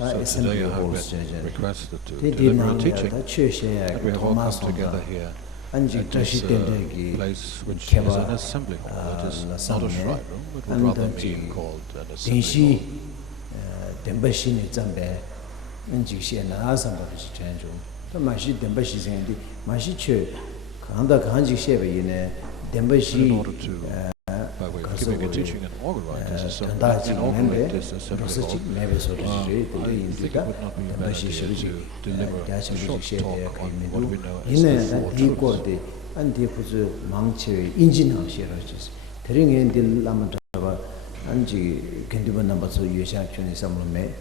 So today I have been requested to deliver a teaching, and we all come together here Anji It is a place which is an assembly hall. It is not a shrine room. It would rather be called an assembly hall. Dembashi ni zambe, anji xie na samba shi chanju. Ta mashi dembashi zendi, mashi che, kanda kanji xie be yine, dembashi. In order to, by way of giving a teaching and organize this assembly, inaugurate this assembly hall, I think it would not be a bad idea to deliver a short talk on what we know as the Four Truths. Anti puzu mangche injinang xie rajis. Tering endil lamataba anji kendiba number so yesha chuni samlume.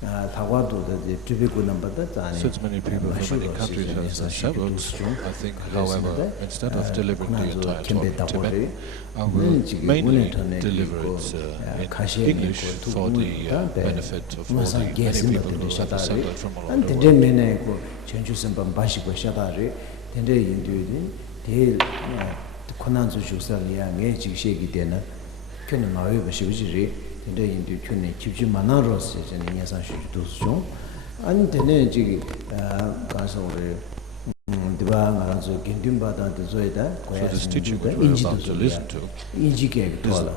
Since many people from many countries have traveled, I think, however, instead of delivering the entire talk in Tibet, I will mainly deliver it in English for the benefit of all the many people who have assembled from all over the world. 근데 인도 촌에 집주 만나러서 이제 인야상 수도 좀 아니 되네 지금 가서 우리 디바 가서 긴dim바다한테 줘야다 So this teaching which we're about to listen to is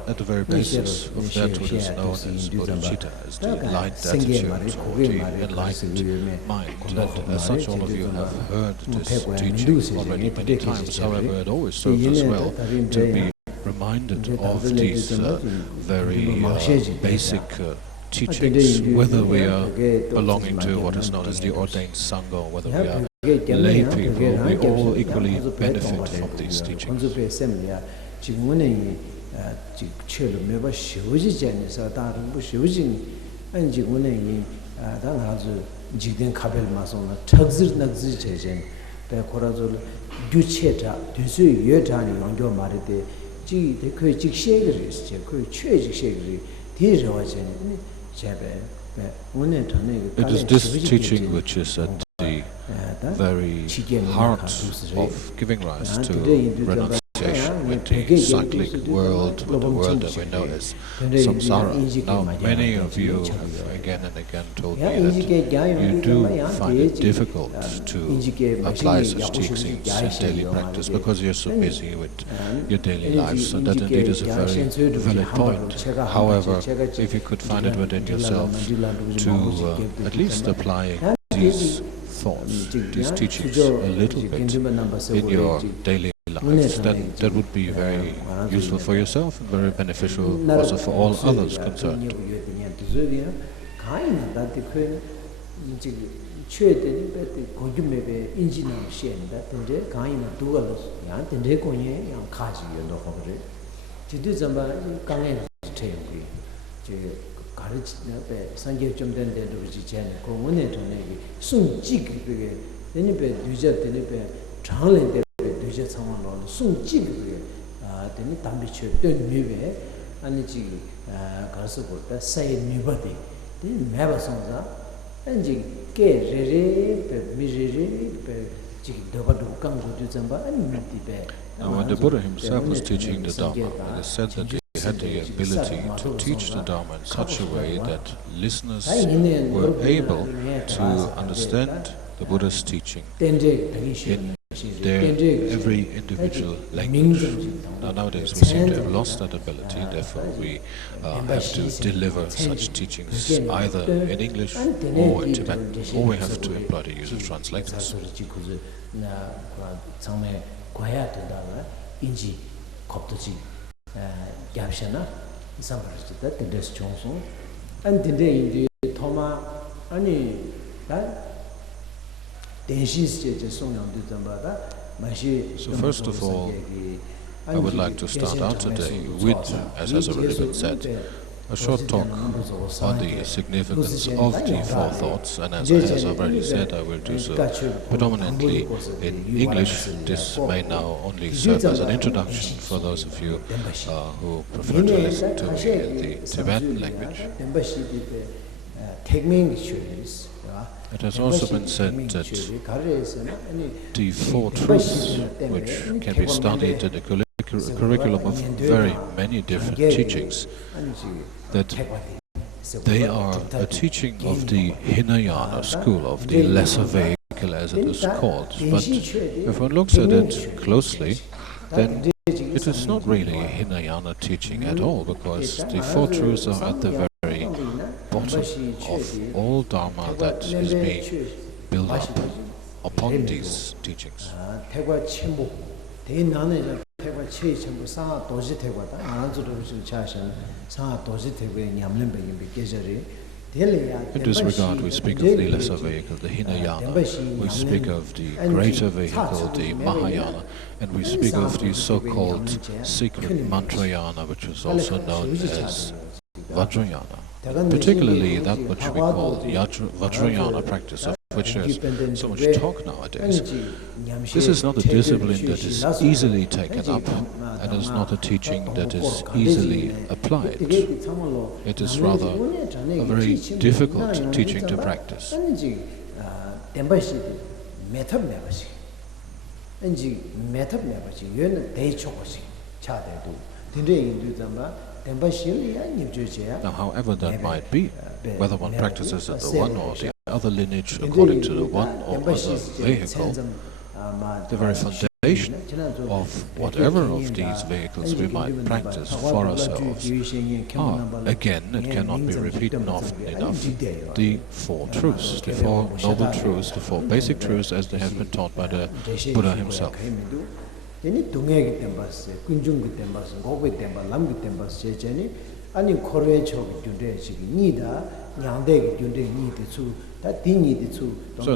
at the very basis of that what is known as bodhicitta, as the enlightened attitude, or the enlightened mind. And as such, all of you have heard this teaching already many times. However, it always serves us well to be reminded of these very basic teachings, whether we are belonging to what is known as the ordained Sangha, or whether we are lay people, we all equally benefit from these teachings. It is this teaching which is at the very heart of giving rise to renunciation with the cyclic world, with the world that we know as samsara. Now, many of you have again and again told me that you do find it difficult to apply such teachings in daily practice because you're so busy with your daily lives, and that indeed is a very valid point. However, if you could find it within yourself to at least apply these thoughts, these teachings a little bit in your daily life, then that would be very useful for yourself and very beneficial also for all others concerned. Now, when the Buddha himself was teaching the Dharma, it is said that he had the ability to teach the Dharma in such a way that listeners were able to understand the Buddha's teaching in their every individual language. Now, nowadays we seem to have lost that ability, therefore we have to deliver such teachings either in English or in Tibetan, or we have to employ the use of translators. So first of all, I would like to start out today with, as has already been said, a short talk on the significance of the four thoughts, and as I have already said, I will do so predominantly in English. This may now only serve as an introduction for those of you who prefer to listen to me in the Tibetan language. It has also been said that the four truths, which can be studied in a curriculum of very many different teachings, that they are a teaching of the Hinayana school, of the lesser vague as it is called. But if one looks at it closely, then it is not really Hinayana teaching at all, because the four truths are at the very bottom of all Dharma that is being built up upon these teachings. In this regard, we speak of the lesser vehicle, the Hinayana, we speak of the greater vehicle, the Mahayana, and we speak of the so-called secret Mantrayana, which is also known as Vajrayana. Particularly that which we call the Vajrayana practice, of which there's so much talk nowadays. This is not a discipline that is easily taken up, and is not a teaching that is easily applied. It is rather a very difficult teaching to practice. Now, however that might be, whether one practices at the one or the other lineage according to the one or other vehicle, the very foundation of whatever of these vehicles we might practice for ourselves are, again, it cannot be repeated often enough, the four truths, the four noble truths, the four basic truths as they have been taught by the Buddha himself. So in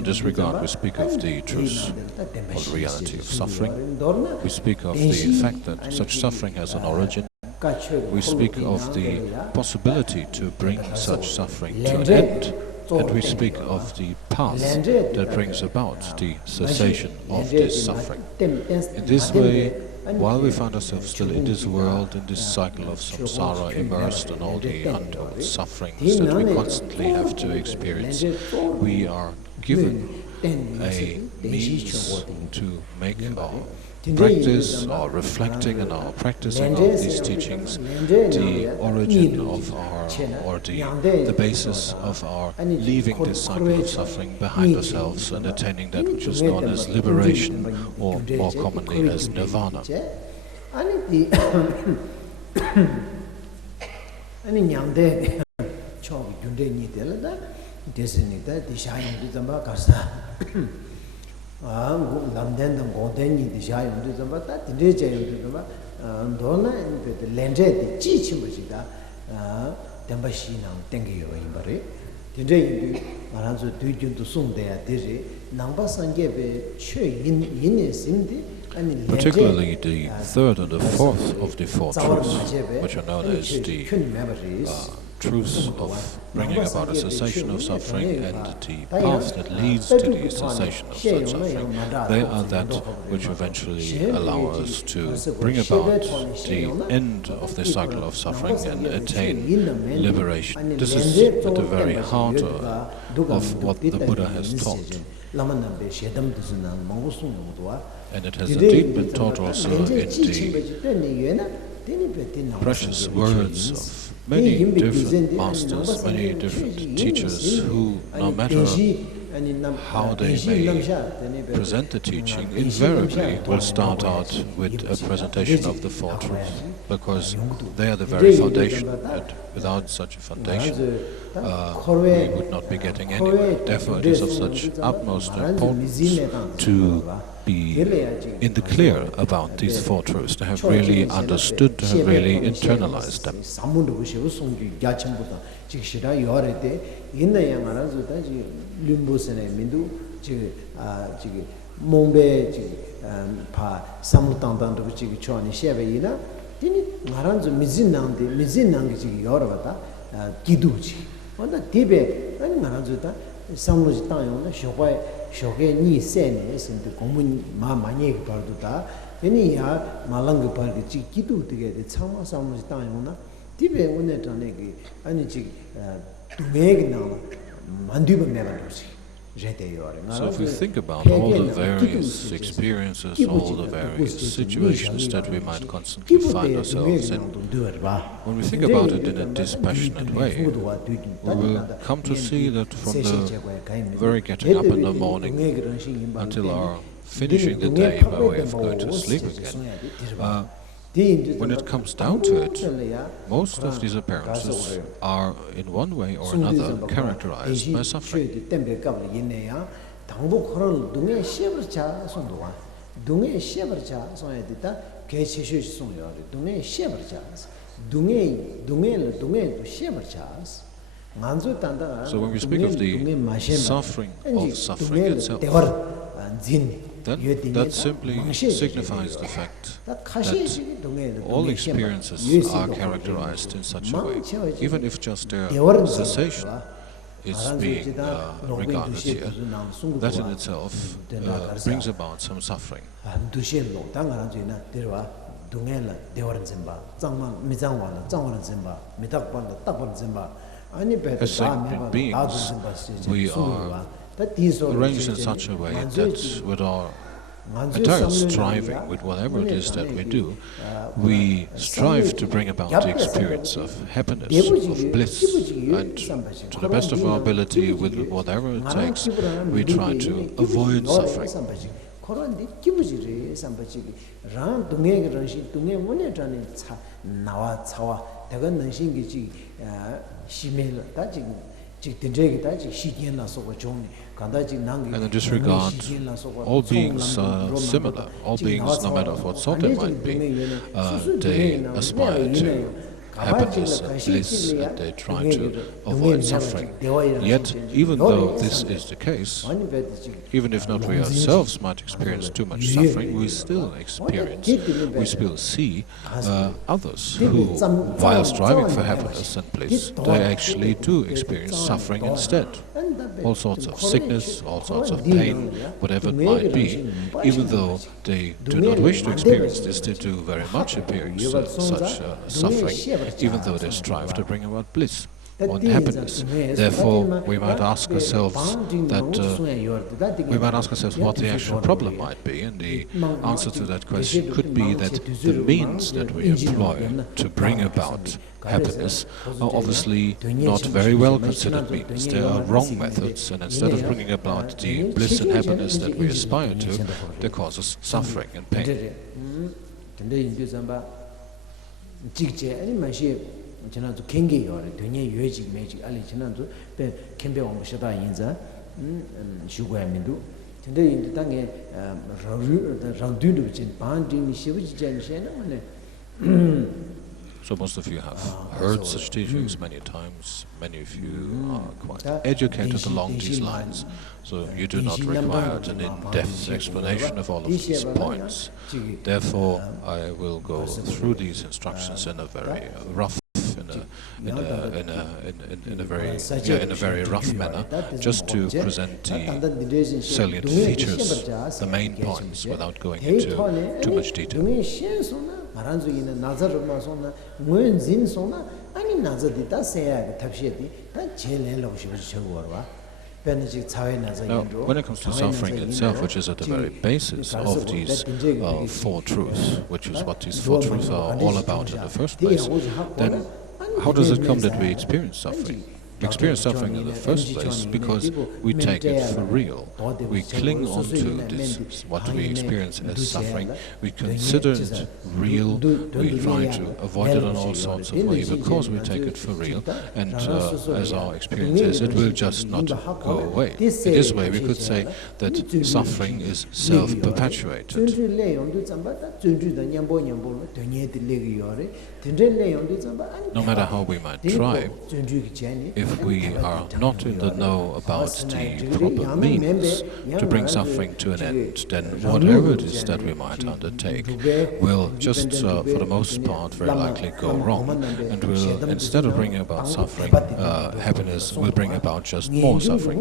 this regard, we speak of the truth or the reality of suffering. We speak of the fact that such suffering has an origin. We speak of the possibility to bring such suffering to an end. And we speak of the path that brings about the cessation of this suffering. In this way, while we find ourselves still in this world, in this cycle of samsara, immersed in all the untold sufferings that we constantly have to experience, we are given a means to make our practice, our reflecting and our practicing of these teachings, the origin of our, or the basis of our leaving this cycle of suffering behind ourselves and attaining that which is known as liberation, or more commonly as Nirvana. Particularly the third and the fourth of the four truths, which are known as the truths of bringing about a cessation of suffering and the path that leads to the cessation of such suffering, they are that which eventually allow us to bring about the end of the cycle of suffering and attain liberation. This is at the very heart of what the Buddha has taught. And it has indeed been taught also in the precious words of many different masters, many different teachers who, no matter how they may present the teaching, invariably will start out with a presentation of the four truths, because they are the very foundation, and without such a foundation we would not be getting anywhere. Therefore it is of such utmost importance to be in the clear about these four truths, to have really understood, to have really internalized them. shoke ni sene sinto komun ma manye ki pardu ta eni ya malang par ki chi kidu tige de chama samu ta yona tibe one tane ki ani chi dumeg na mandu ba me ba dosi So if we think about all the various experiences, all the various situations that we might constantly find ourselves in, when we think about it in a dispassionate way, we will come to see that from the very getting up in the morning until our finishing the day by way of going to sleep again, when it comes down to it, most of these appearances are in one way or another characterized by suffering. So when we speak of the suffering itself, that simply signifies the fact that all experiences are characterized in such a way, even if just their cessation is being regarded here. That in itself brings about some suffering. As sentient beings, we are arranged in such a way that with our entire striving, with whatever it is that we do, we strive to bring about the experience of happiness, of bliss, and to the best of our ability, with whatever it takes, we try to avoid suffering. And in this regard, all beings are similar. All beings, no matter what sort they might be, they aspire to happiness and bliss, and they try to avoid suffering. Yet, even though this is the case, even if not we ourselves might experience too much suffering, we still see others who, while striving for happiness and bliss, they actually do experience suffering instead. All sorts of sickness, all sorts of pain, whatever it might be. Even though they do not wish to experience this, they do very much experience such suffering, even though they strive to bring about bliss or happiness. Therefore, we might ask ourselves what the actual problem might be, and the answer to that question could be that the means that we employ to bring about happiness are obviously not very well considered means. They are wrong methods, and instead of bringing about the bliss and happiness that we aspire to, they cause us suffering and pain. So most of you have heard such teachings many times. Many of you are quite educated along these lines, so you do not require an in-depth explanation of all of these points. Therefore, I will go through these instructions in a very rough, in a very rough manner, just to present the salient features, the main points, without going into too much detail. Now, when it comes to suffering itself, which is at the very basis of these four truths, which is what these four truths are all about in the first place, then how does it come that we experience suffering? We experience suffering in the first place because we take it for real. We cling onto this, what we experience as suffering. We consider it real. We try to avoid it in all sorts of ways because we take it for real. And as our experience is, it will just not go away. In this way, we could say that suffering is self-perpetuated. No matter how we might try, if we are not in the know about the proper means to bring suffering to an end, then whatever it is that we might undertake will just, for the most part, very likely go wrong, and will, instead of bringing about suffering, happiness will bring about just more suffering.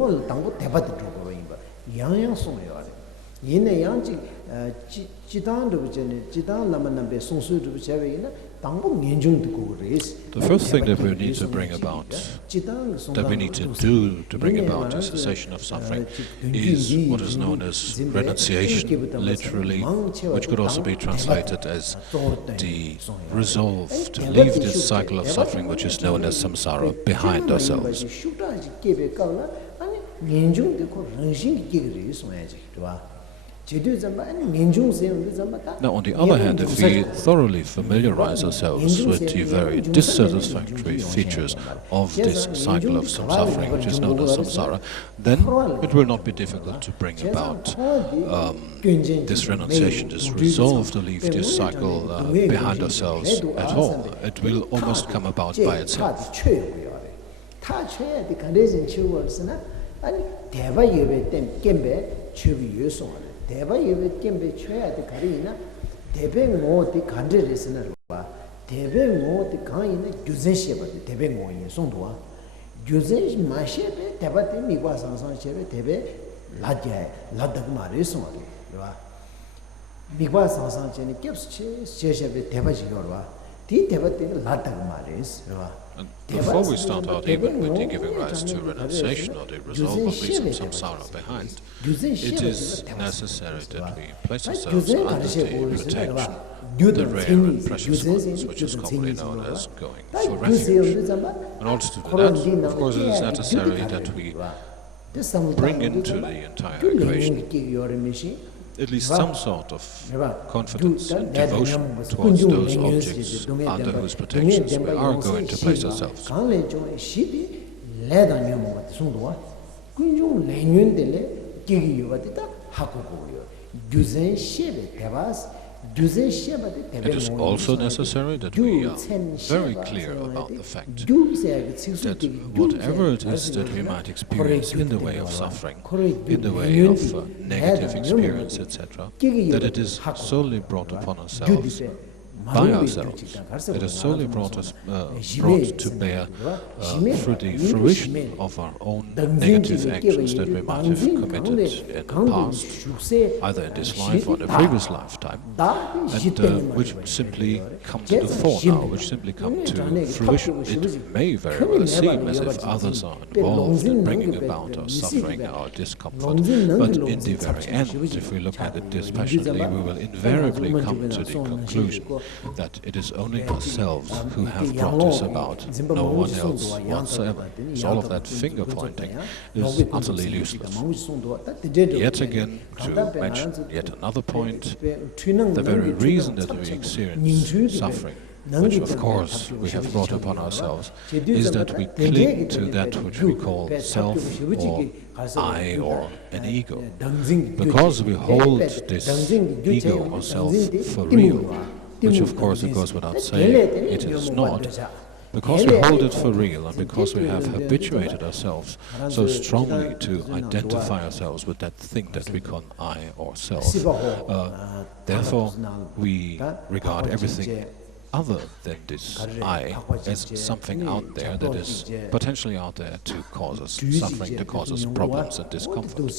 The first thing that we need to bring about, that we need to do to bring about a cessation of suffering, is what is known as renunciation, literally, which could also be translated as the resolve to leave this cycle of suffering, which is known as samsara, behind ourselves. Now, on the other hand, if we thoroughly familiarize ourselves with the very dissatisfactory features of this cycle of suffering, which is known as samsara, then it will not be difficult to bring about this renunciation, this resolve to leave this cycle behind ourselves at all. It will almost come about by itself. Deva yube kembe choya de karina debe ngo de kandre resna ba debe ngo de kaina gyuzen sheba de debe ngo yin songdwa gyuzen ma shebe deba de mi kwa sang sang shebe debe ladya ladak ma resma de ba mi kwa sang sang chene keps che shebe deba ji yorwa di deba de ladak ma res ba. Before we start out even with the giving rise to renunciation or the resolve of leaving samsara behind, it is necessary that we place ourselves under the protection of the rare and precious ones, which is commonly known as going for refuge. In order to do that, of course, it is necessary that we bring into the entire equation at least some sort of confidence and devotion towards those objects under whose protections we are going to place ourselves. It is also necessary that we are very clear about the fact that whatever it is that we might experience in the way of suffering, in the way of negative experience, etc., that it is solely brought upon ourselves by ourselves. It is solely brought to bear through the fruition of our own negative actions that we might have committed in the past, either in this life or in a previous lifetime, and which simply come to the fore now, which simply come to fruition. It may very well seem as if others are involved in bringing about our suffering, our discomfort, but in the very end, if we look at it dispassionately, we will invariably come to the conclusion that it is only ourselves who have brought this about, no one else whatsoever. So all of that finger-pointing is utterly useless. Yet again, to mention yet another point, the very reason that we experience suffering, which of course we have brought upon ourselves, is that we cling to that which we call self or I or an ego. Because we hold this ego or self for real, which of course it goes without saying it is not, because we hold it for real and because we have habituated ourselves so strongly to identify ourselves with that thing that we call I or self, therefore we regard everything other than this I as something out there that is potentially out there to cause us suffering, to cause us problems and discomfort.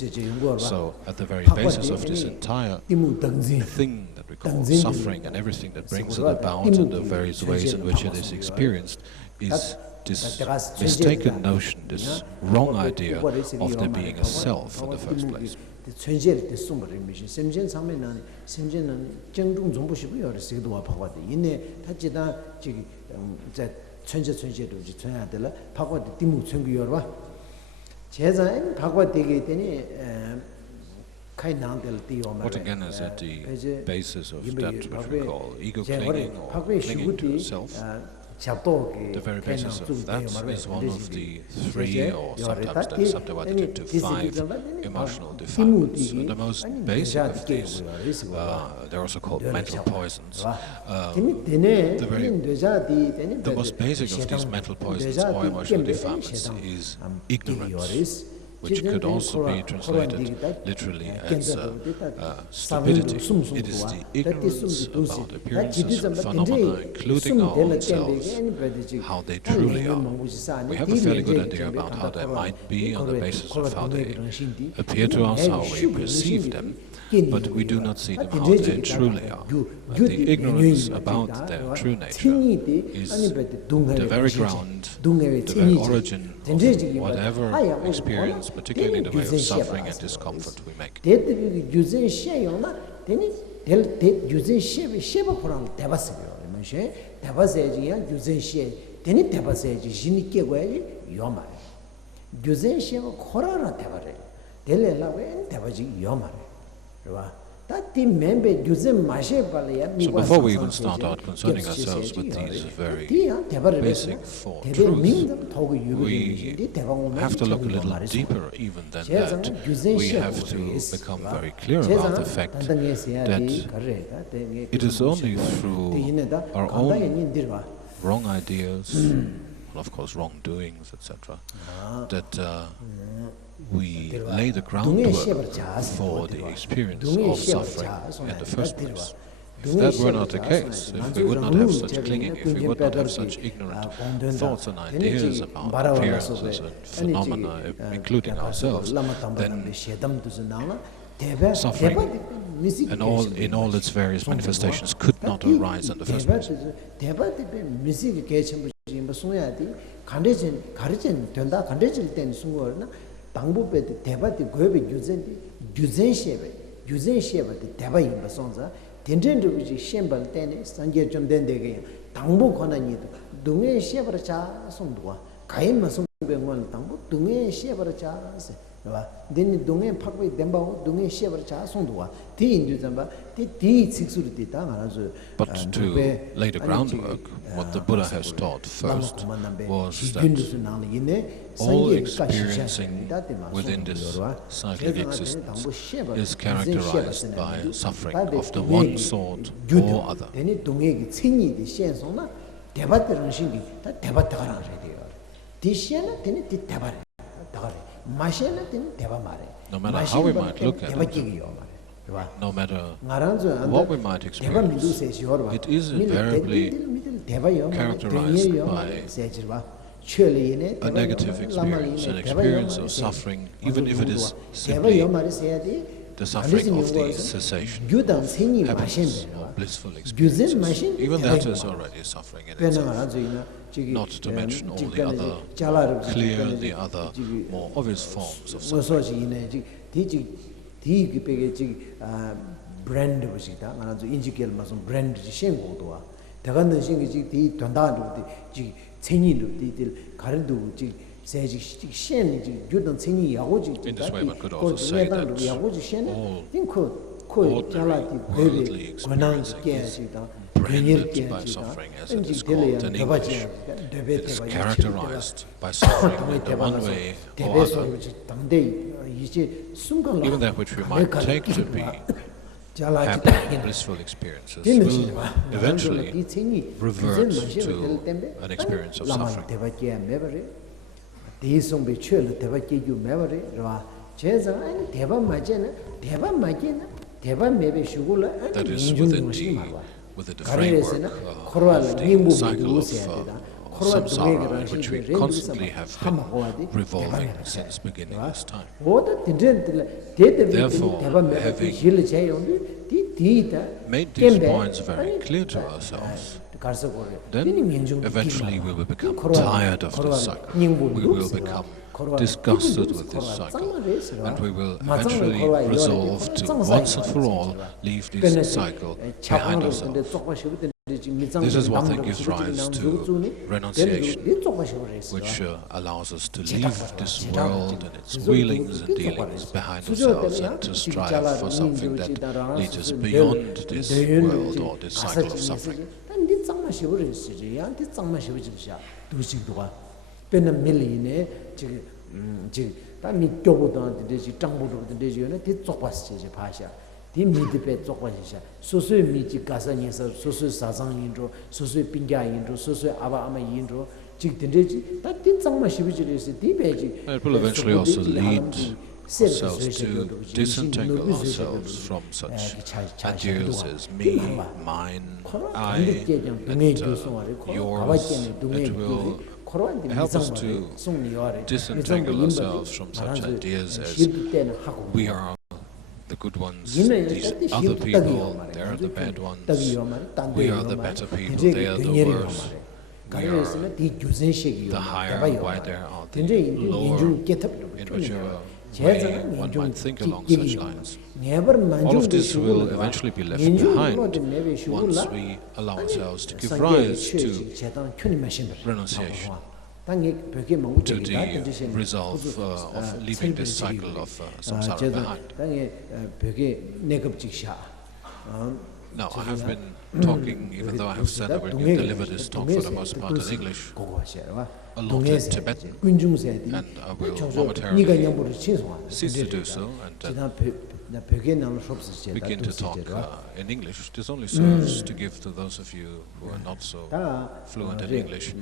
So at the very basis of this entire thing that we call suffering and everything that brings it about and the various ways in which it is experienced is this mistaken notion, this wrong idea of there being a self in the first place. What again is at the basis of that which we call ego clinging or clinging to self? The very basis of that is one of the three, or sometimes then subdivided into 5 emotional defilements. The most basic of these, they're also called mental poisons. The most basic of these mental poisons or emotional defilements is ignorance. which could also be translated literally as stupidity. It is the ignorance about appearances and phenomena, including our own selves, how they truly are. We have a fairly good idea about how they might be on the basis of how they appear to us, how we perceive them, but we do not see them how they truly are. The ignorance about their true nature is the very ground, the very origin of whatever experience, particularly in the way of suffering and discomfort we make. So before we even start out concerning ourselves with these very basic four truths, we have to look a little deeper even than that. We have to become very clear about the fact that it is only through our own wrong ideas, and of course wrongdoings, etc., that we lay the groundwork for the experience of suffering in the first place. If that were not the case, if we would not have such clinging, if we would not have such ignorant thoughts and ideas about appearances and phenomena, including ourselves, then suffering in all its various manifestations could not arise in the first place. 당부베 대바디 고베 유젠셰베 유젠셰베 대바 임바송자 된전도지 셴발 때네 산게 좀 된데게 당부 권한이도 동해 셰버자 송도와 가임마 송베원 당부 동해 셰버자 봐. 된 동해 파고에 덴바오 동해 셰버자 송도와 디 인주잠바 디 식수르디 당하나서 But to lay the groundwork, what the Buddha has taught first was that all experiencing within this cyclic existence is characterized by suffering of the one sort or other. No matter how we might look at it, no matter what we might experience, it is invariably characterized by a negative experience, an experience of suffering, even if it is simply the suffering of the cessation of happiness or blissful experiences. Even that is already suffering in itself, not to mention all the other clear, the other more obvious forms of suffering. brand 보시다 나도 인지kel 무슨 brand 생고도와 대간는 생기지 디 돈다도 지 생이도 디들 가르도 지 세지 셴지 주던 생이 야고지 In this way one could also say that all worldly experiencing is branded by suffering, as it is called in English. It is characterized by suffering in the one way or other. Even that which we might take to be happy, blissful experiences will eventually revert to an experience of suffering. That is within the framework of the cycle of samsara, in which we constantly have been revolving since beginning this time. Therefore, having made these points very clear to ourselves, then eventually we will become tired of this cycle. We will become disgusted with this cycle, and we will eventually resolve to once and for all leave this cycle behind ourselves. This is what then gives rise to renunciation, which allows us to leave this world and its wheelings and dealings behind ourselves and to strive for something that leads us beyond this world or this cycle of suffering. 디 미드베 쪽과시샤 소소의 미지 가사니서 소소 사상 인조 소소의 빙가 인조 소소의 아바 아마 인조 will eventually also lead ourselves to disentangle ourselves from such ideals as me, mine, I, and yours. It will help us to disentangle ourselves from such ideas as we are the good ones, these other people, they are the bad ones, we are the better people, they are the worse, we are the higher, why there are the lower, in whichever way one might think along such lines. All of this will eventually be left behind once we allow ourselves to give rise to renunciation, to the resolve of leaving this cycle of samsara behind. Now, I have been talking, even though I have said that we're going to deliver this talk for the most part in English, a lot in Tibetan, and I will momentarily cease to do so and begin to talk in English. This only serves to give to those of you who are not so fluent in English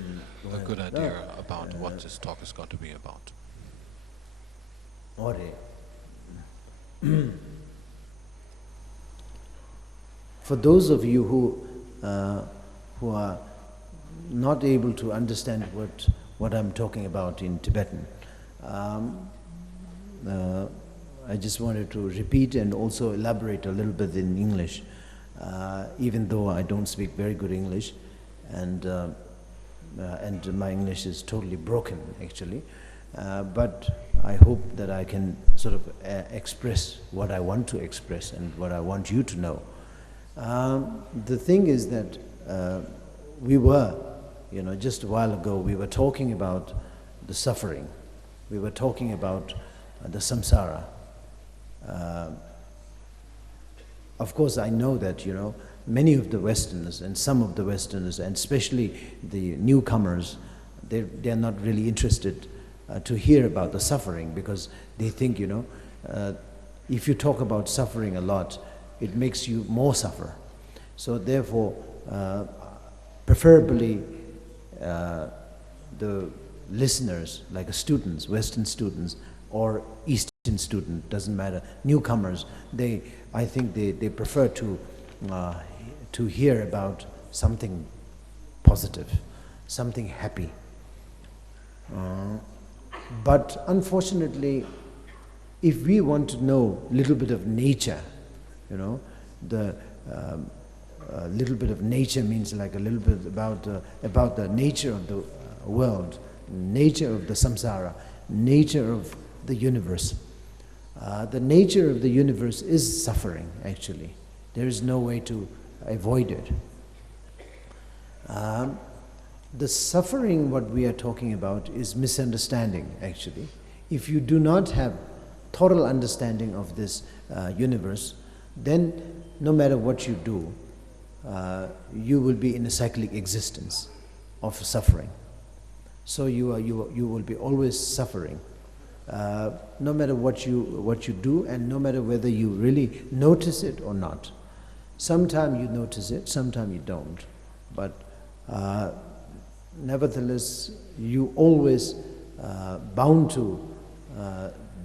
a good idea about what this talk is going to be about. For those of you who are not able to understand what I'm talking about in Tibetan, I just wanted to repeat and also elaborate a little bit in English, even though I don't speak very good English, and my English is totally broken actually. But I hope that I can sort of express what I want to express and what I want you to know. The thing is that we were, just a while ago, we were talking about the suffering. We were talking about the samsara. Of course, I know that, many of the Westerners and some of the Westerners, and especially the newcomers, they're not really interested to hear about the suffering, because they think, if you talk about suffering a lot, it makes you more suffer. So therefore, preferably the listeners, like students, Western students or Eastern student, doesn't matter, newcomers, I think they prefer to hear about something positive, something happy. But unfortunately, if we want to know a little bit of nature, the little bit of nature means like a little bit about the nature of the world, nature of the samsara, nature of the universe. The nature of the universe is suffering, actually. There is no way to avoid it. The suffering what we are talking about is misunderstanding, actually. If you do not have total understanding of this universe, then no matter what you do, you will be in a cyclic existence of suffering. So you will be always suffering, no matter what you do, and no matter whether you really notice it or not. Sometimes you notice it, sometimes you don't. But nevertheless, you always bound to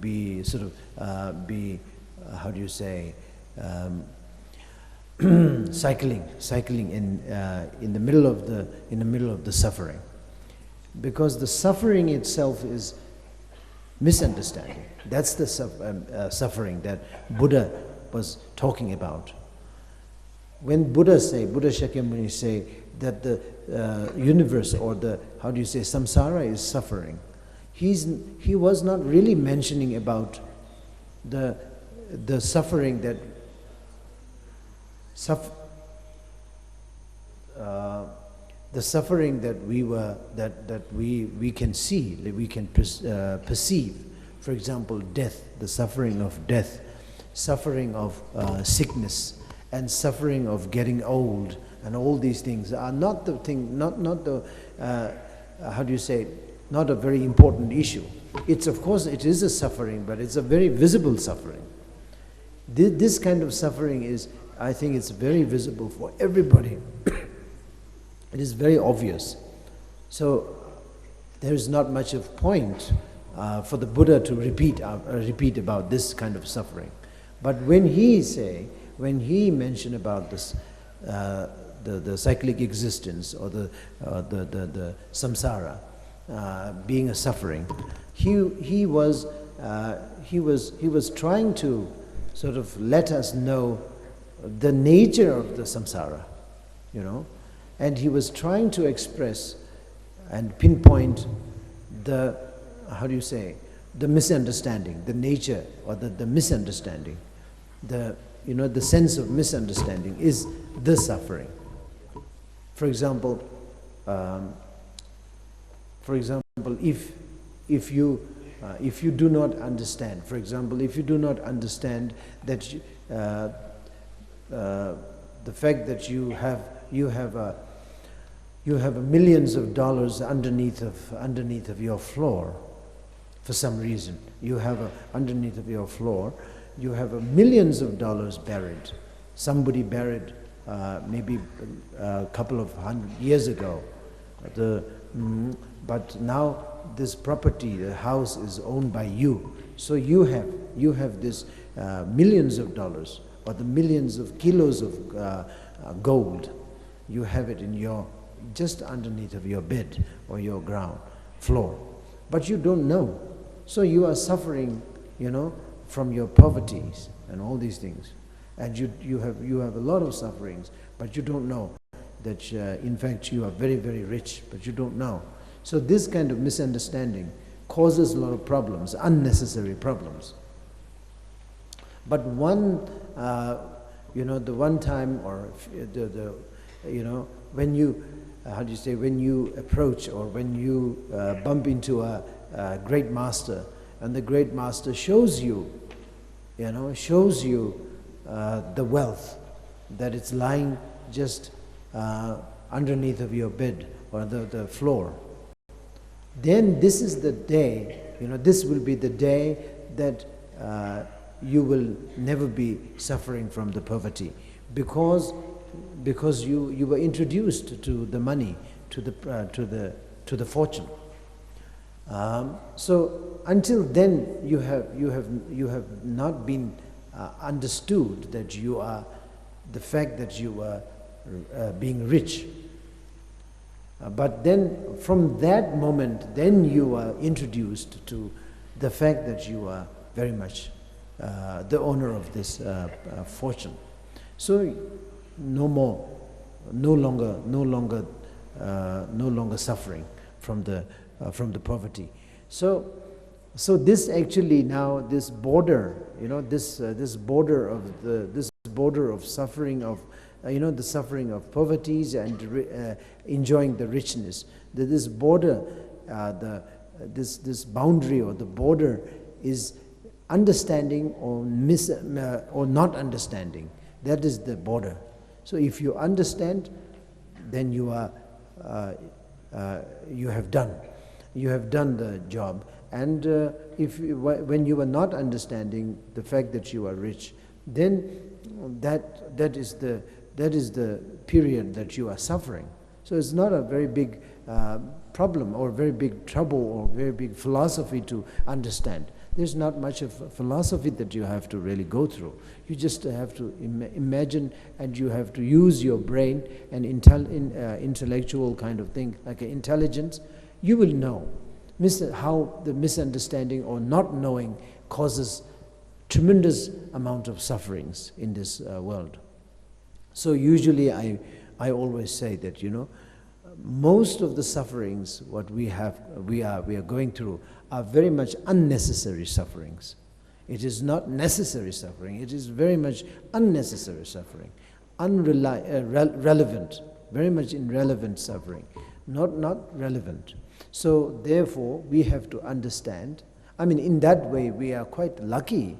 be sort of how do you say, cycling in the middle of the suffering, because the suffering itself is misunderstanding. That's the suffering that Buddha was talking about. When Buddha Shakymuni say that the universe, or the, how do you say, samsara is suffering, he was not really mentioning about the suffering that the suffering that we can see, that we can perceive. For example, death, the suffering of death, suffering of sickness, and suffering of getting old, and all these things are not the thing, not the how do you say, not a very important issue. It's, of course, it is a suffering, but it's a very visible suffering. This kind of suffering is, I think it's very visible for everybody. It is very obvious. So there is not much of point for the Buddha to repeat about this kind of suffering. But when he mentioned about this, the cyclic existence or the samsara being a suffering, he was trying to sort of let us know the nature of the samsara, and he was trying to express and pinpoint the misunderstanding, the nature or the misunderstanding, the sense of misunderstanding is the suffering. For example, if you do not understand, for example, if you do not understand that the fact that you have millions of dollars underneath of your floor, for some reason, underneath of your floor, you have millions of dollars buried. Somebody buried maybe a couple of 100 years ago. But now this property, the house, is owned by you. So you have this millions of dollars, or the millions of kilos of gold. You have it in just underneath of your bed or your ground floor, but you don't know. So you are suffering, from your poverties and all these things, and you have a lot of sufferings, but you don't know that in fact you are very, very rich, but you don't know. So this kind of misunderstanding causes a lot of problems, unnecessary problems. But the one time, or when you, when you approach or when you bump into a great master, and the great master shows you the wealth, that it's lying just underneath of your bed or the floor, then this is the day, this will be the day that you will never be suffering from the poverty, because you were introduced to the money, to the fortune. So until then, you have not been understood that you are, the fact that you are being rich. But then from that moment, then you are introduced to the fact that you are very much the owner of this fortune. So no longer suffering from the poverty. So this actually now, this border, this border of suffering of, the suffering of poverties and enjoying the richness. This border, this boundary or the border is understanding or not understanding. That is the border. So if you understand, then you have done the job. And when you are not understanding the fact that you are rich, then that is the period that you are suffering. So it's not a very big problem or very big trouble or very big philosophy to understand. There's not much of philosophy that you have to really go through. You just have to imagine, and you have to use your brain and intellectual kind of thing, like intelligence. You will know how the misunderstanding or not knowing causes tremendous amount of sufferings in this world. So usually I always say that, most of the sufferings what we are going through are very much unnecessary sufferings. It is not necessary suffering, it is very much unnecessary suffering, relevant, very much irrelevant suffering, not relevant. So therefore we have to understand, in that way we are quite lucky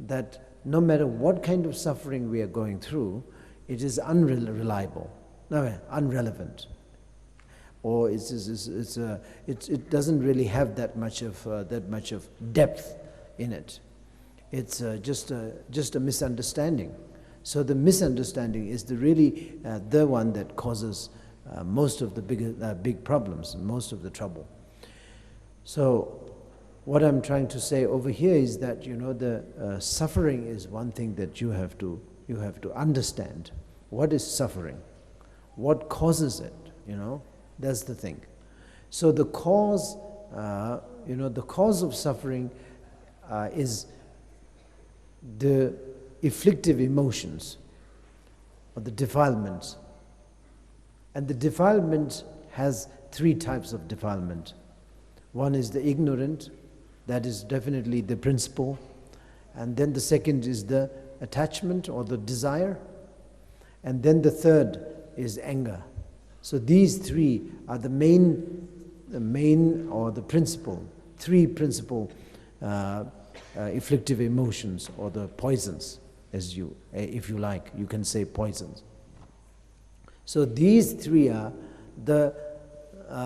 that no matter what kind of suffering we are going through, it is unreliable, unrelevant, or it doesn't really have that much of depth in it. It's just a misunderstanding. So the misunderstanding is the one that causes most of the big problems, most of the trouble. So what I'm trying to say over here is that, the suffering is one thing that you have to understand. What is suffering? What causes it? That's the thing. So the cause, the cause of suffering is the afflictive emotions or the defilements. And the defilement has three types of defilement. One is the ignorant, that is definitely the principle. And then the second is the attachment or the desire. And then the third is anger. So these three are the main or the principle, three principal afflictive emotions or the poisons, as if you like, you can say poisons. So these three are the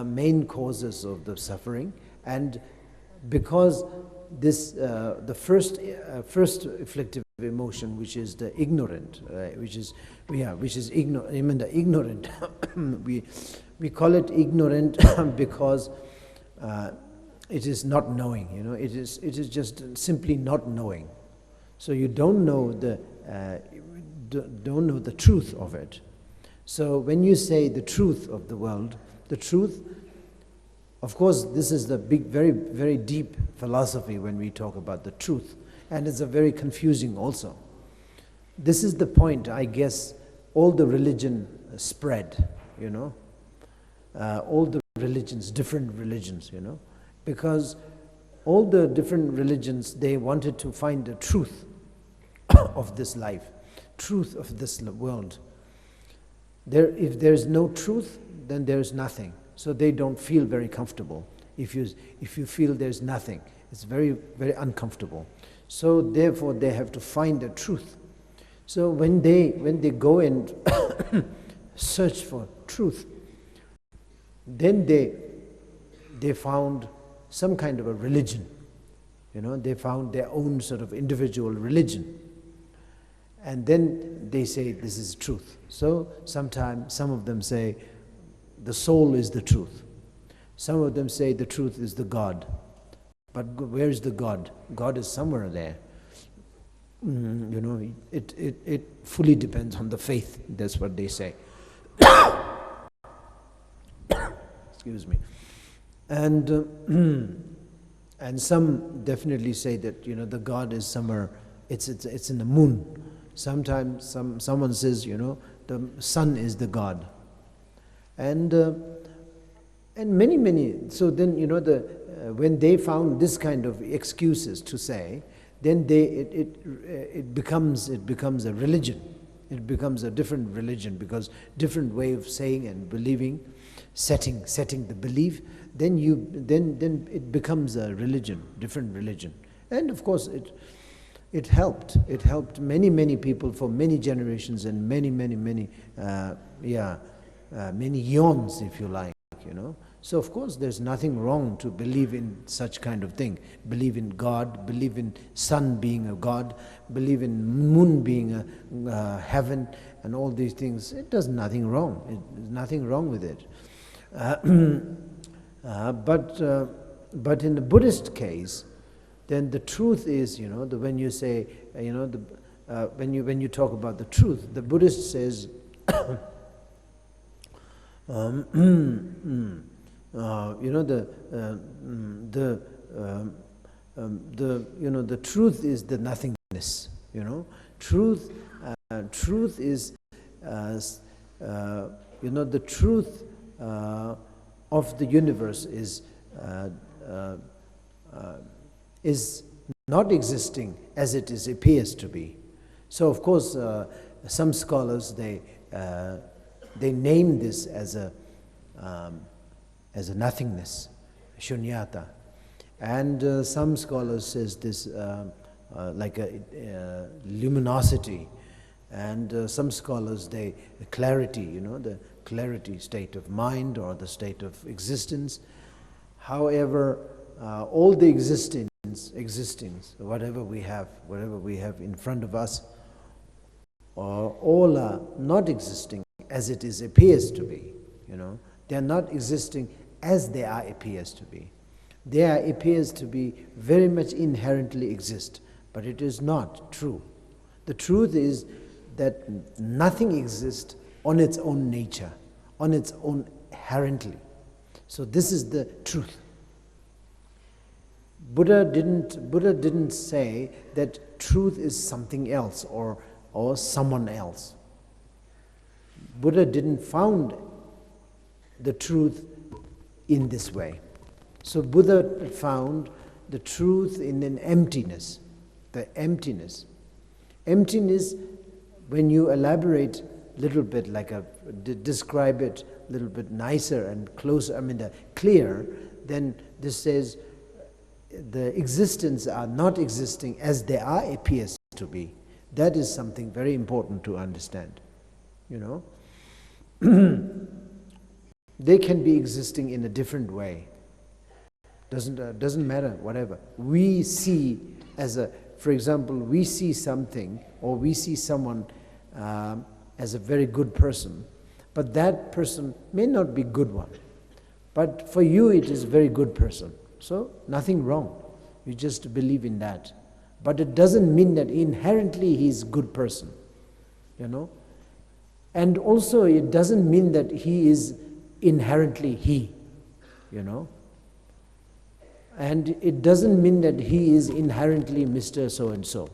main causes of the suffering, and because this the first afflictive emotion, which is the ignorant, which is ignorant. we call it ignorant because it is not knowing. It is just simply not knowing. So you don't know the truth of it. So when you say the truth of the world, the truth, of course, this is the big, very, very deep philosophy when we talk about the truth, and it's a very confusing also. This is the point, I guess, all the religion spread, all the religions, different religions, because all the different religions, they wanted to find the truth of this life, truth of this world. If there's no truth, then there's nothing. So they don't feel very comfortable. If you feel there's nothing, it's very, very uncomfortable. So therefore they have to find the truth. So when they go and search for truth, then they found some kind of a religion. They found their own sort of individual religion. And then they say this is truth. So sometimes some of them say the soul is the truth. Some of them say the truth is the God. But where is the God? God is somewhere there. It fully depends on the faith. That's what they say. Excuse me. And some definitely say that the God is somewhere. It's in the moon. Sometimes someone says the sun is the God. And many. So then when they found this kind of excuses to say, then it becomes a religion. It becomes a different religion, because different way of saying and believing, setting the belief. Then it becomes a religion, different religion. And of course it helped. It helped many people for many generations and many eons, if you like, So of course there's nothing wrong to believe in such kind of thing. Believe in God, believe in sun being a God, believe in moon being a heaven, and all these things. It does nothing wrong. There's nothing wrong with it. But in the Buddhist case, then the truth is, when you say, when you talk about the truth, the Buddhist says, the truth is the nothingness. Truth is, the truth of the universe is not existing as it appears to be. So of course, some scholars they name this as a nothingness, shunyata, and some scholars says this like a luminosity, and some scholars the clarity, the clarity state of mind or the state of existence. However, all the existence, whatever we have in front of us, all are not existing as it appears to be. They are not existing as they appears to be. There appears to be very much inherently exist, but it is not true. The truth is that nothing exists on its own nature, on its own inherently. So this is the truth. Buddha didn't say that truth is something else or someone else. Buddha didn't found the truth in this way. So Buddha found the truth in an emptiness, the emptiness. Emptiness, when you elaborate a little bit, describe it a little bit nicer and closer, clear, then this says the existence are not existing as they are appears to be. That is something very important to understand, They can be existing in a different way. Doesn't matter, whatever. We see for example, we see something or we see someone as a very good person, but that person may not be good one. But for you it is a very good person. So nothing wrong. You just believe in that. But it doesn't mean that inherently he is a good person. And also it doesn't mean that he is inherently he. And it doesn't mean that he is inherently Mr. So-and-so.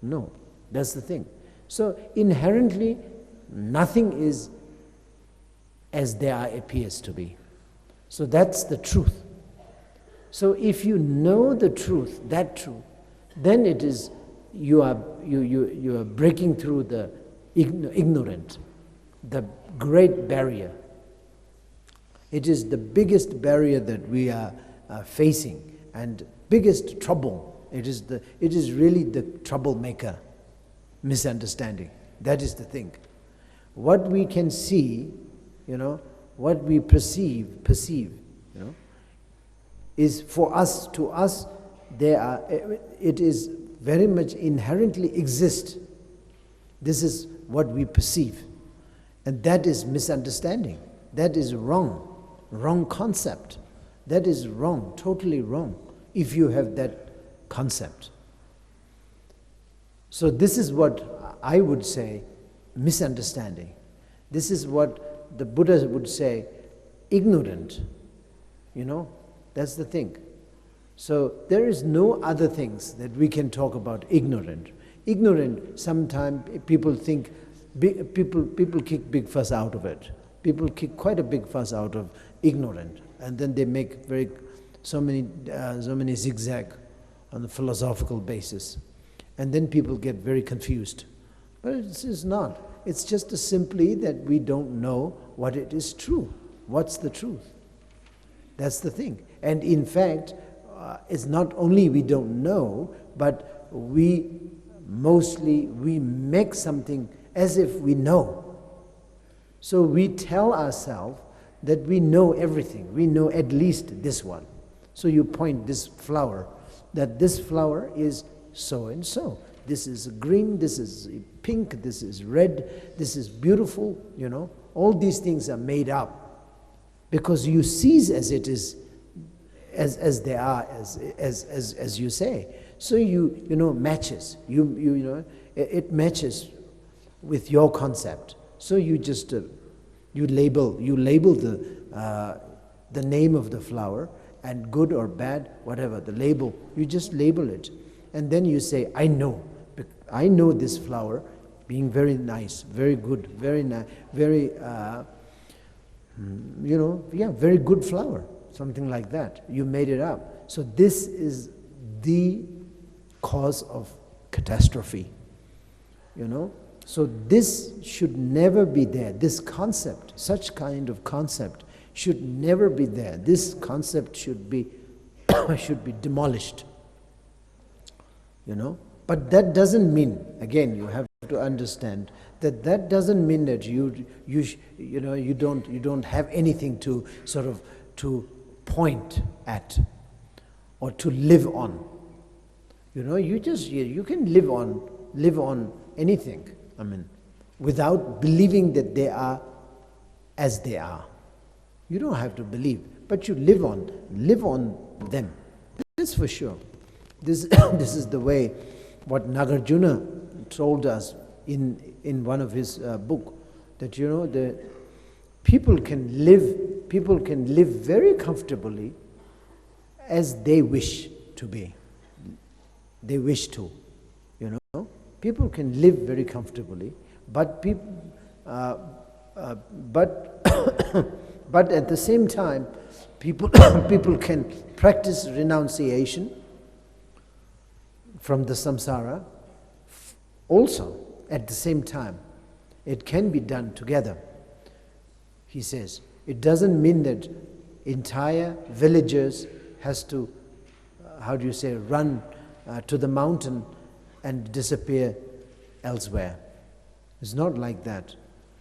No, that's the thing. So inherently, nothing is as there appears to be. So that's the truth. So if you know the truth, that truth, then it is you are breaking through the ignorant, the great barrier. It is the biggest barrier that we are facing, and biggest trouble. It is really the troublemaker, misunderstanding. That is the thing. What we can see, what we perceive, is for us, to us, it is very much inherently exist. This is what we perceive. And that is misunderstanding. That is wrong concept. That is wrong, totally wrong, if you have that concept. So this is what I would say, misunderstanding. This is what the Buddha would say, ignorant. That's the thing. So there is no other things that we can talk about ignorant. Ignorant, sometimes people think, people kick big fuss out of it. People kick quite a big fuss out of ignorant. And then they make so many zigzag on the philosophical basis. And then people get very confused. But it is not. It's just simply that we don't know what it is true. What's the truth? That's the thing. And in fact, it's not only we don't know, but we make something as if we know. So we tell ourselves that we know everything. We know at least this one. So you point this flower, that this flower is so and so. This is green, this is pink, this is red, this is beautiful, All these things are made up because you seize as it is, as they are, as you say. So matches. It matches with your concept. So you just you label the name of the flower, and good or bad, whatever the label, you just label it, and then you say, I know this flower being very nice, very good, very nice, very very good flower, something like that. You made it up. So this is the cause of catastrophe, So this should never be there. This concept, such kind of concept, should never be there. This concept should be demolished. But that doesn't mean, again, you have to understand that doesn't mean that you don't have anything to sort of to point at or to live on. You can live on anything. without believing that they are as they are. You don't have to believe, but you live on them. That's for sure. This is the way what Nagarjuna told us in one of his book, that the people can live very comfortably as they wish to be. They wish to, People can live very comfortably, but but at the same time, people can practice renunciation from the samsara also at the same time. It can be done together. He says, it doesn't mean that entire villages has to, run to the mountain and disappear elsewhere. It's not like that.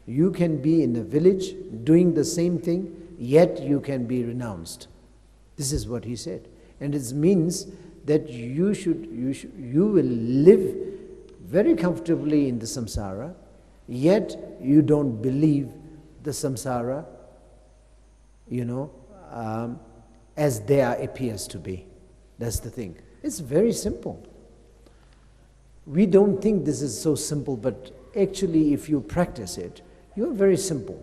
You can be in a village doing the same thing, yet you can be renounced. This is what he said. And it means that you will live very comfortably in the samsara, yet you don't believe the samsara, as there appears to be. That's the thing. It's very simple. We don't think this is so simple, but actually if you practice it, you're very simple.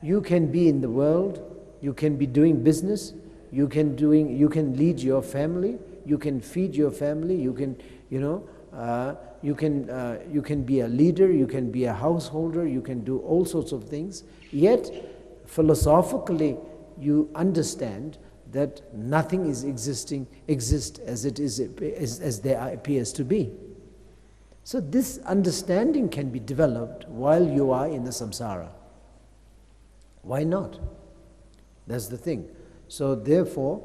You can be in the world, you can be doing business, you can lead your family, you can feed your family, you can be a leader, you can be a householder, you can do all sorts of things. Yet, philosophically, you understand that nothing exists as it is, as there appears to be. So this understanding can be developed while you are in the samsara. Why not? That's the thing. So therefore,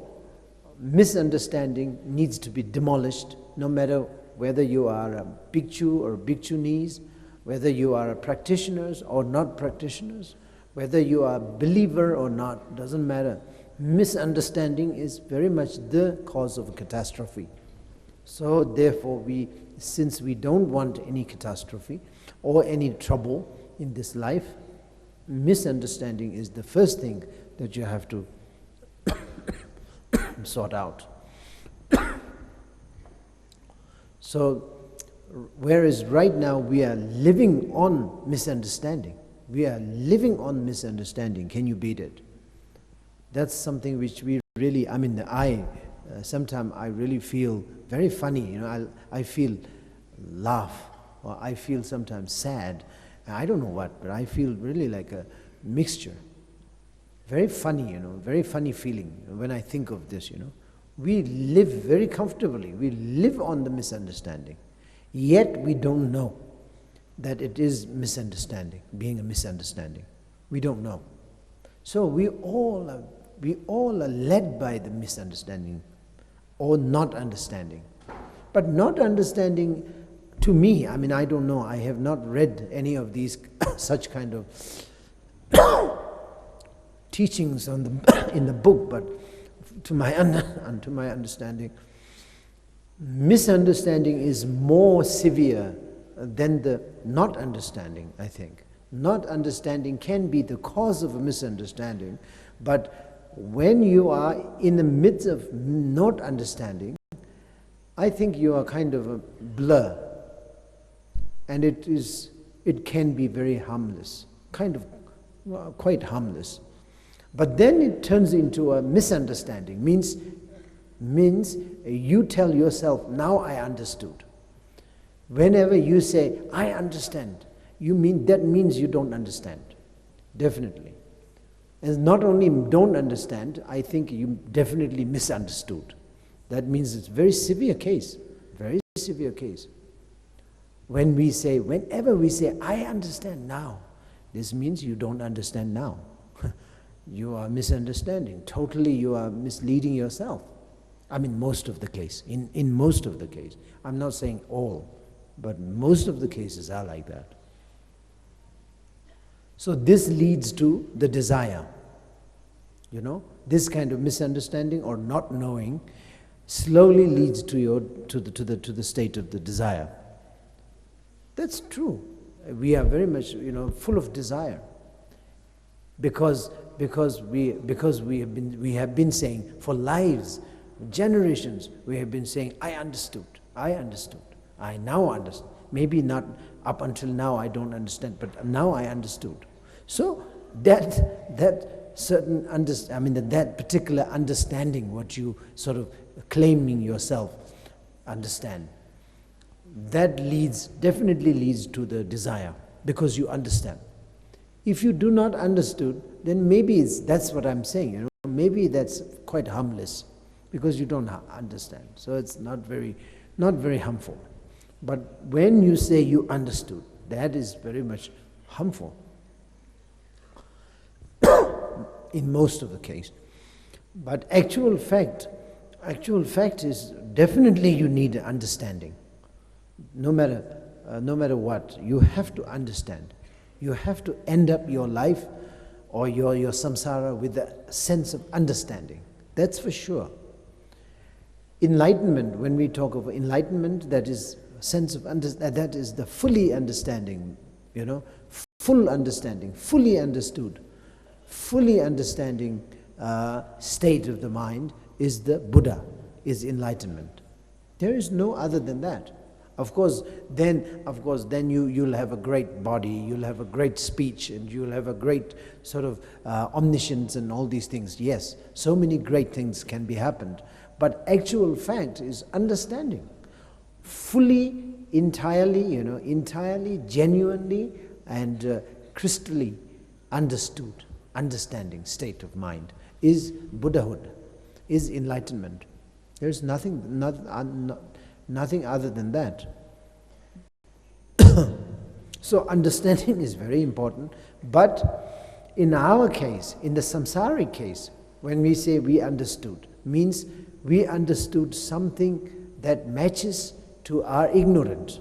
misunderstanding needs to be demolished, no matter whether you are a bhikshu or bhikshunis, whether you are a practitioners or not practitioners, whether you are a believer or not, doesn't matter. Misunderstanding is very much the cause of a catastrophe. So therefore, since we don't want any catastrophe or any trouble in this life, misunderstanding is the first thing that you have to sort out. So, whereas right now we are living on misunderstanding. We are living on misunderstanding. Can you beat it? That's something which we really, sometimes I really feel very funny. I feel laugh, or I feel sometimes sad. I don't know what, but I feel really like a mixture. Very funny, very funny feeling when I think of this, We live very comfortably. We live on the misunderstanding. Yet we don't know that it is misunderstanding, being a misunderstanding. We don't know. So we all are led by the misunderstanding or not understanding. But not understanding, to me, I don't know, I have not read any of these such kind of teachings in the book, but to my understanding, misunderstanding is more severe than the not understanding, I think. Not understanding can be the cause of a misunderstanding, but when you are in the midst of not understanding, I think you are kind of a blur, and it can be very harmless, quite harmless. But then it turns into a misunderstanding, means you tell yourself, now I understood. Whenever you say, I understand, that means you don't understand, definitely. And not only don't understand, I think you definitely misunderstood. That means it's a very severe case, very severe case. Whenever we say, I understand now, this means you don't understand now. You are misunderstanding. Totally you are misleading yourself. Most of the case. In most of the case. I'm not saying all, but most of the cases are like that. So this leads to the desire. This kind of misunderstanding or not knowing slowly leads to the state of the desire. That's true. We are very much, full of desire. Because we have been saying for lives, generations, we have been saying, I understood, I now understand. Maybe not up until now I don't understand, but now I understood. So that certain that particular understanding, what you sort of claiming yourself understand, that definitely leads to the desire, because you understand. If you do not understood, then maybe that's what I'm saying, maybe that's quite harmless, because you don't understand. So it's not very harmful. But when you say you understood, that is very much harmful in most of the case. But actual fact is definitely you need understanding. No matter what, you have to understand. You have to end up your life or your samsara with a sense of understanding. That's for sure. Enlightenment, when we talk of enlightenment, that is sense of that is the fully understanding, full understanding, fully understood, fully understanding state of the mind is the Buddha, is enlightenment. There is no other than that. Of course, then you'll have a great body, you'll have a great speech, and you'll have a great sort of omniscience and all these things. Yes, so many great things can be happened. But actual fact is understanding. Fully, entirely, genuinely, and crystally understood, understanding state of mind is Buddhahood, is enlightenment. There's nothing other than that. So understanding is very important, but in our case, in the samsaric case, when we say we understood, means we understood something that matches to our ignorance.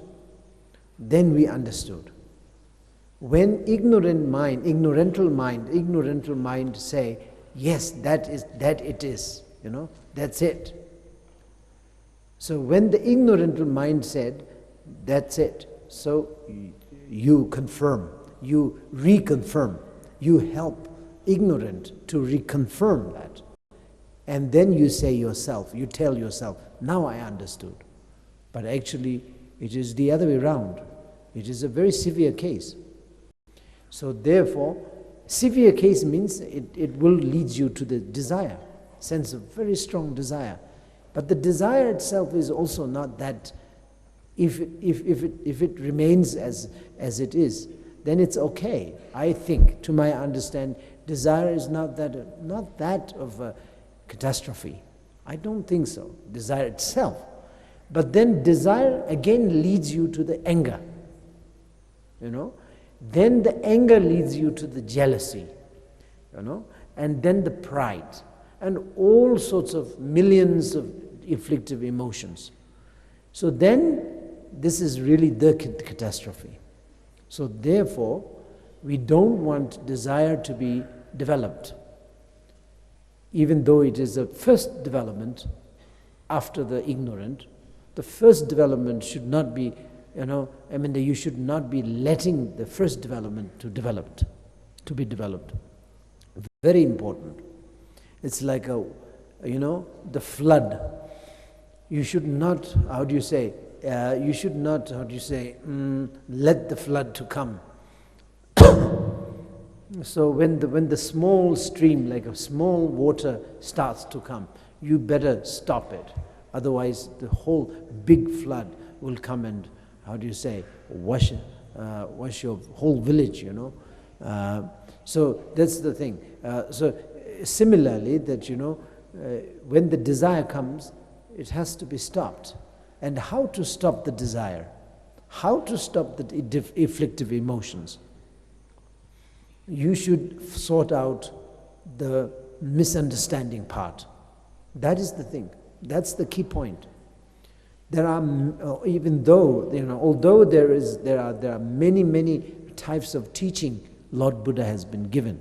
Then we understood. When ignorantal mind say, yes, that it is, that's it. So when the ignorantal mind said, that's it, so you confirm, you reconfirm, you help ignorant to reconfirm that. And then you say yourself, you tell yourself, now I understood. But actually, it is the other way around. It is a very severe case. So therefore, severe case means it will lead you to the desire, sense of very strong desire. But the desire itself is also not that, if it remains as it is, then it's okay. I think, to my understanding, desire is not that of a catastrophe. I don't think so, desire itself. But then desire again leads you to the anger. Then the anger leads you to the jealousy, and then the pride, and all sorts of millions of afflictive emotions. So then, this is really the catastrophe. So therefore, we don't want desire to be developed, even though it is a first development after the ignorant. The first development should not be, you should not be letting the first development to be developed. Very important. It's like the flood. You should not, let the flood to come. So when the small stream, like a small water starts to come, you better stop it. Otherwise, the whole big flood will come and, wash your whole village, So that's the thing. So similarly, that, when the desire comes, it has to be stopped. And how to stop the desire? How to stop the afflictive emotions? You should sort out the misunderstanding part. That is the thing. That's the key point. There are, even though, although there are many types of teaching Lord Buddha has been given.